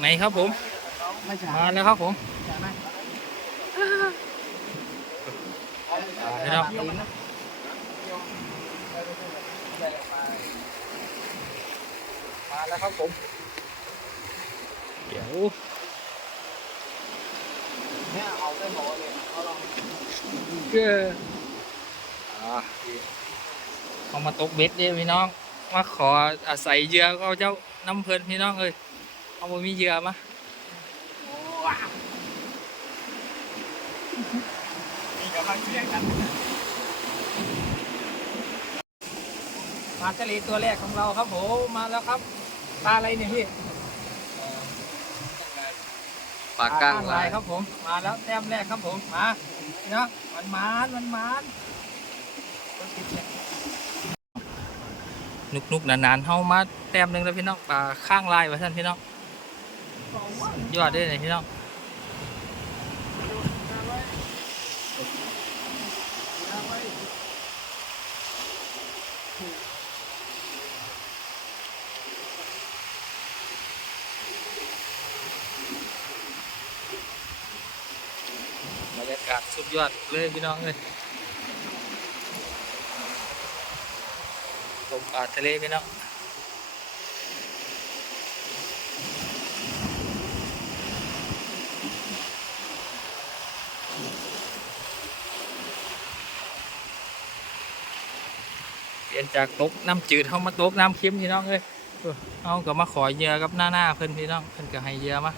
ไหนครับผม ไม่ใช่มาแล้วครับผมใช่ไหมนี่ครับมาแล้วครับผม เดี๋ยวเนี่ยเอาได้หมดเลยเอาลองเก้ออ่าเขามาตกเบ็ดเด้อพี่น้อง มาขออาศัยเหยื่อก็เจ้าน้ำเพลินพี่น้องเอ้ยเอา บ่มีเหยื่อมามีกำลังเชี่ยงกันปลาทะเลตัวแรกของเราครับผมมาแล้วครับปลาอะไรเนี่ยพี่ปลาก้างลายครับผม มาแล้วแต้มแรกครับผมมาพี่น้องมันมานมันมานนุกนุกๆนานๆเฮามาแต้มหนึ่งแล้วพี่น้องปลาข้างลายไว้ท่านพี่น้อง ยอดได้เลยพี่น้องบรรยากาศสุดยอดเลยพี่น้องเลยลมปลาทะเลพี่น้องเปลี่ย นจากตกน้ำจืดเข้ามาตกน้ำเค็มพี่น้องเลยเออเอาก็มาขอเหยื่อกับหน้าหน้าเพิ่นพี่น้องเพิ่นก็ให้เหยื่อมา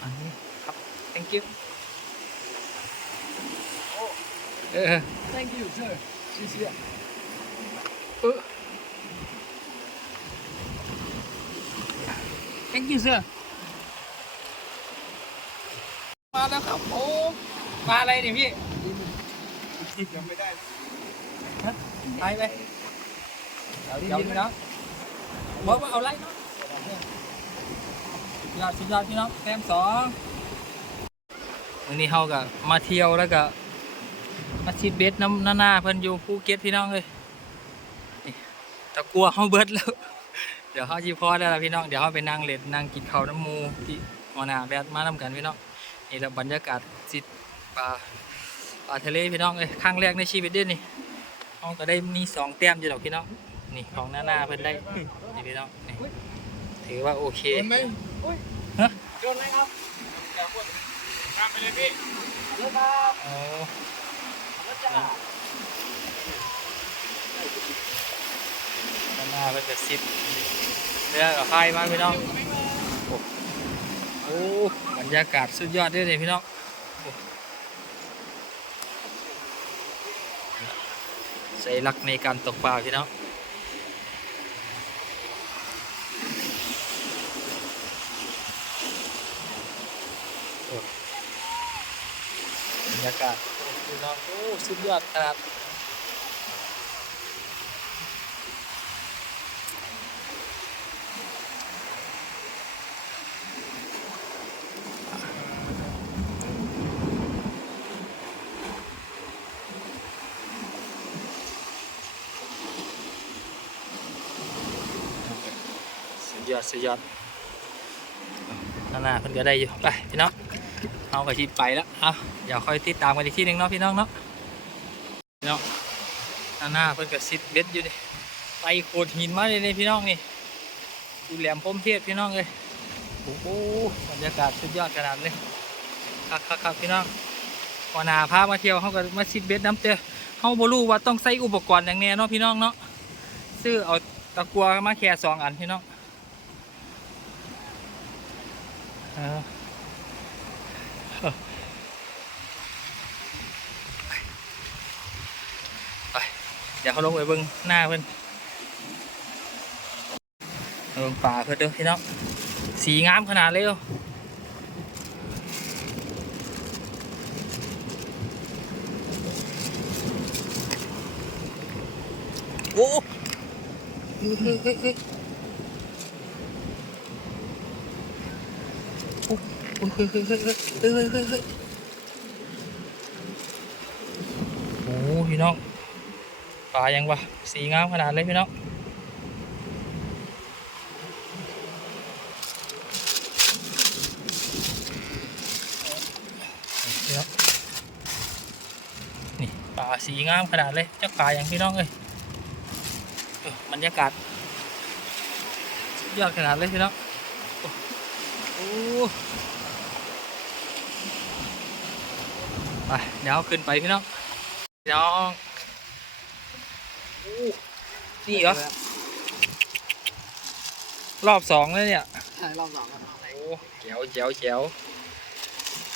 อันนี้ครับ thank you เออ thank you sir 谢谢เออ thank you sir มาแล้วครับผมมาอะไรเนี่ยพี่ยังไม่ได้ ไปไปเดี๋ยวพี่น้องบอกว่าเอาไล่เนาะยอดสุดยอดพี่น้องแต้มสองวันนี้เฮาก็มาเที่ยวแล้วก็มาชิดเบ็ดน้ำหน้านาเพิ่นอยู่ภูเก็ตพี่น้องเลยนี่ตะกลัวเฮาเบิดแล้ว เดี๋ยวเฮาจีพอแล้วล่ะพี่น้อง เดี๋ยวเฮาไปนั่งเล่นนั่งกินข้าวน้ำมูที่หัวหน้าแบดมานํกันพี่น้องนี่แหละบรรยากาศจิตปลาปลาทะเลพี่น้องเลยครั้งแรกในชีวิตเด้นี่ เขาก็ได้มีสองแต้มอยู่ดอกพี่น้องนี่ของหน้าหน้าเพิ่นได้นี่พี่น้องนี่ถือว่าโอเคโดนไหมฮะโดนไหมครับอย่าพูดตามไปเลยพี่แล้วครับโอ้แล้วจ้าหน้าหน้าเพิ่นจะซิดเรือกับไฟมาพี่น้องโอ้โอ้บรรยากาศสุดยอดด้วยเลยพี่น้องโอ้ ใส่ลักในการตกปลาพี่น้องบรรยากาศพี่น้องโอ้สุดยอดครับ ยอดสุดยอดหน้าเพิ่นก็ได้อยู่ไปพี่น้องเอากระชิบไปแล้วเอาเดี๋ยวค่อยติดตามกันอีกทีหนึ่งเนาะพี่น้องเนาะพี่น้องหน้าเพิ่นก็ซิดเบ็ดอยู่นี่ไปโขดหินมาเลยนี่พี่น้องนี่ดูแหลมพมเทพพี่น้องเลยโอ้โหบรรยากาศสุดยอดขนาดเลยครับครับครับพี่น้องพอนาพามาเที่ยวเขาก็มาซิดเบ็ดน้ำเตอเขาบ่รู้ว่าต้องใส่อุปกรณ์อย่างแน่เนาะพี่น้องเนาะซื้อเอาตะกัวมาแค่สองอันพี่น้อง เออเดี๋ยวเขาลงไปเบิ่งหน้าเพิ่อนเบิ่งป่าเพิ่นเด้อพี่น้องสีงามขนาดเลยเด้อโอ้ โอ้ยโอ้พี่น้องปลายังวะสีงามขนาดเลยพี่น้องนี่ปลาสีงามขนาดเลยเจ้าปลาอย่างพี่น้องเลยบรรยากาศยอดขนาดเลยพี่น้อง โอ้โอ้ไปเดี๋ยวขึ้นไปพี่น้องพี่น้องโอ้นี่เหรอรอบสองเลยเนี่ยใช่รอบสองครับโอ้เจ๋วเจ๋วเจ๋ว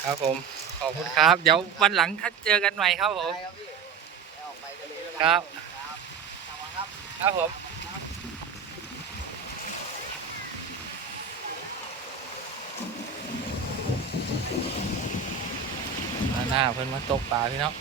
ครับผม ขอบคุณครับ เดี๋ยววันหลังถ้าเจอกันใหม่ครับผมใช่ครับพี่เอาออกไปกันเลยครับครับทำมาครับ ครับผม หน้าเพิ่นมาตกปลาพี่น้อง